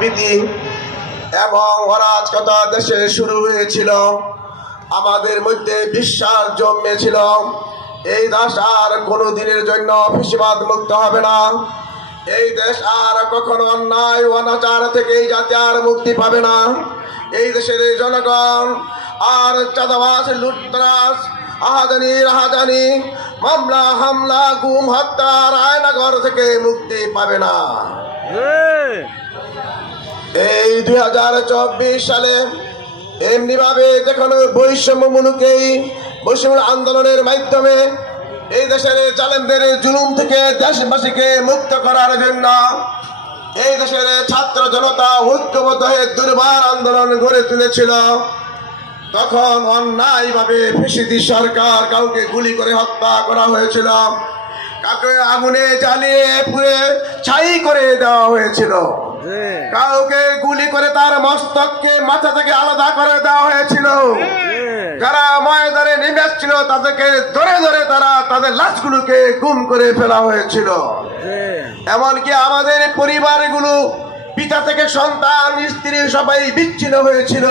ভীতি এবং অরাজকতা দেশে শুরু হয়েছিল। আমাদের মধ্যে বিশ্বাস জন্মেছিল এই দেশ আর কোনো দিনের জন্য ফ্যাসিবাদ মুক্ত হবে না, এই দেশ আর কখনো অন্যায় অনাচার থেকে এই জাতি আর মুক্তি পাবে না। এই দেশের জনগণ আর চাঁদাবাজ লুটতরাজ আহাজানি রাহাজানি মামলা হামলা গুম হত্যা রায়নগর থেকে মুক্তি পাবে না। এই 2024 সালে এমনি ভাবে যেখানে বৈষম্যমূলক এই বৈষম্য আন্দোলনের মাধ্যমে এই দেশের জালেমদের জুলুম থেকে দেশবাসীকে মুক্ত করার জন্য এই দেশের ছাত্র জনতা ঐক্যবদ্ধ হয়ে দুর্বার আন্দোলন গড়ে তুলেছিল, তখন অন্যায়ভাবে ফ্যাসিস্ট সরকার কাউকে গুলি করে হত্যা করা হয়েছিল, কাউকে আগুনে জ্বালিয়ে পুড়ে ছাই করে দেওয়া হয়েছিল, কাউকে গুলি করে তার মস্তককে মাথা থেকে আলাদা করে দেওয়া হয়েছিল। যারা ময়দানে নেমে আসছিল তাদেরকে ধরে ধরে তারা তাদের লাশগুলোকে গুম করে ফেলা হয়েছিল। এমনকি আমাদের পরিবারগুলো পিতা থেকে সন্তান স্ত্রী সবাই বিচ্ছিন্ন হয়েছিল,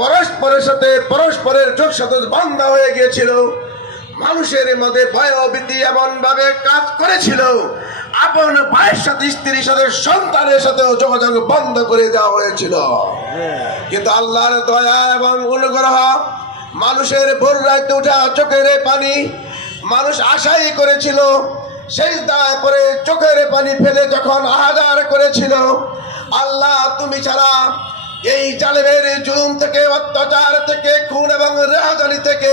পরস্পরের সাথে পরস্পরের যোগসাথে বন্ধ হয়ে গিয়েছিল। মানুষের মধ্যে ভয় ভীতি এমন ভাবে কাজ করেছিল, আপন ভাইয়ের সাথে স্ত্রীর সাথে সন্তানের সাথেও যোগাযোগ বন্ধ করে দেওয়া হয়েছিল। কিন্তু আল্লাহর দয়া এবং অনুগ্রহ, মানুষের ভোর রাতে উঠা চোখের পানি মানুষ আশাই করেছিল, সেজদায় পড়ে চোখের পানি ফেলে যখন আহাজার করেছিল, আল্লাহ তুমি ছাড়া এই জালেমের জুলুম থেকে অত্যাচার থেকে খুন এবং রাহাজানি থেকে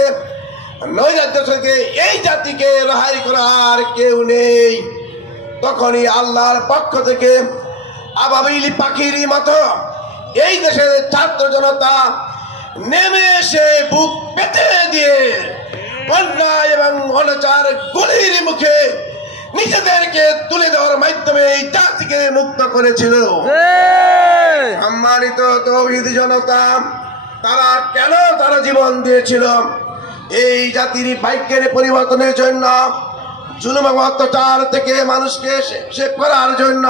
নৈরাজ্য থেকে এই জাতিকে রেহাই করার কেউ নেই। তখনই আল্লাহর পক্ষ থেকে আবাবিল পাখির মতো এই দেশের ছাত্র জনতা নেমে এসে বুক পেতে দিয়ে অন্যায় এবং অনাচার গুলির মুখে নিজেদেরকে তুলে দেওয়ার মাধ্যমে এই জাতিকে মুক্ত করেছিল। সম্মানিত তৌহিদি জনতা, তারা কেন তারা জীবন দিয়েছিল? এই জাতির ভাগ্যের পরিবর্তনের জন্য, জুলুম এবং অত্যাচার থেকে মানুষকে শেষ করার জন্য,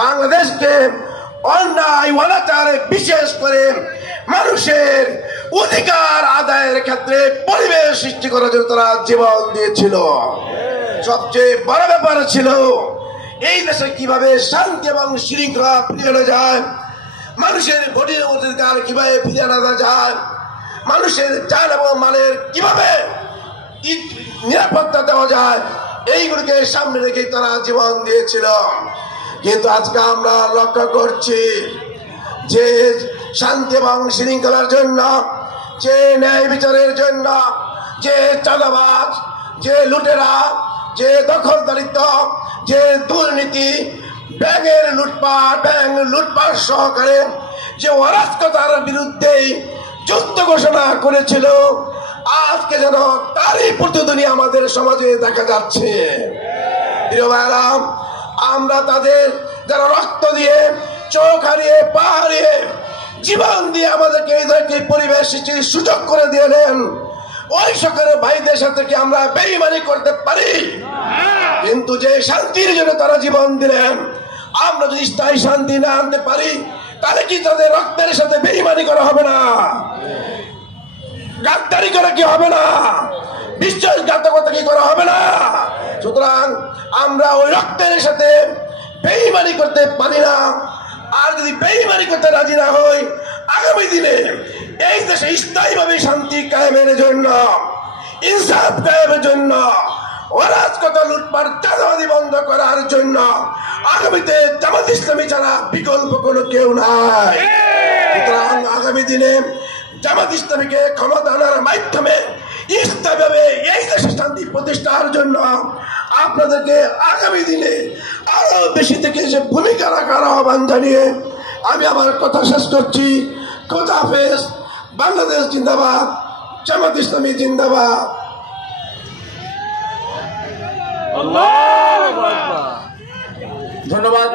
বাংলাদেশকে অন্যায় অনাচারে বিশেষ করে মানুষের অধিকার আদায়ের ক্ষেত্রে পরিবেশ সৃষ্টি করার জন্য তারা জীবন দিয়েছিল। সবচেয়ে বড় ব্যাপার ছিল এই দেশে কিভাবে শান্তি এবং শৃঙ্খলা ফিরিয়ে যায়, মানুষের ভোটের অধিকার কিভাবে ফিরিয়ে আনা যায়, মানুষের জান এবং মালের কিভাবে নিরাপত্তা দেওয়া যায়, এইগুলোকে সামনে রেখে তারা জীবন দিয়েছিল। কিন্তু আজকে আমরা লক্ষ্য করছি যে শান্তি এবং শৃঙ্খলার জন্য, যে ন্যায় বিচারের জন্য, যে চাঁদাবাজ, যে লুটেরা, যে দখলদারিত্ব, যে দুর্নীতি, ব্যাংকের লুটপাট সহকারে যে অরাজকতার বিরুদ্ধে যুদ্ধ ঘোষণা করেছিল, আজকে যেন তারই প্রতিধ্বনি আমাদের সমাজে দেখা যাচ্ছে। প্রিয় ভাইরা, আমরা তাদের যারা রক্ত দিয়ে, চোখ হারিয়ে, পা হারিয়ে, জীবন দিয়ে আমাদেরকে এই পরিবেশ সৃষ্টির সুযোগ করে দিলেন, ওই সকল ভাইদের সাথে কি আমরা বেঈমানি করতে পারি? কিন্তু যে শান্তির জন্য তারা জীবন দিলেন, আমরা যদি স্থায়ী শান্তি না আনতে পারি, তাহলে কি তাদের রক্তের সাথে বেঈমানি করা হবে না? গাদ্দারি করা কি হবে না? বিশ্বাসঘাতকতা কি করা হবে না? সুতরাং আমরা ওই রক্তের সাথে বেঈমানি করতে পারি না। আর যদি বেঈমানি করতে রাজি না হই, আগামী দিনে এই দেশে স্থায়ীভাবে শান্তি কায়েমের জন্য, ইনসাফ কায়েমের জন্য, অরাজকতা লুটপাট চাঁদাবাজি বন্ধ করার জন্য আগামীতে জামাত ইসলামী ছাড়া বিকল্প কোনো কেউ নাই। সুতরাং আগামী দিনে জামাত ইসলামীকে ক্ষমতা আনার মাধ্যমে স্থায়ীভাবে এই দেশে শান্তি প্রতিষ্ঠার জন্য আপনাদেরকে আগামী দিনে আরো বেশি থেকে যে ভূমিকা রাখার আহ্বান জানিয়ে আমি আমার কথা শেষ করছি। খোদা হাফেজ। বাংলাদেশ জিন্দাবাদ, জামাত ইসলামী জিন্দাবাদ। ধন্যবাদ।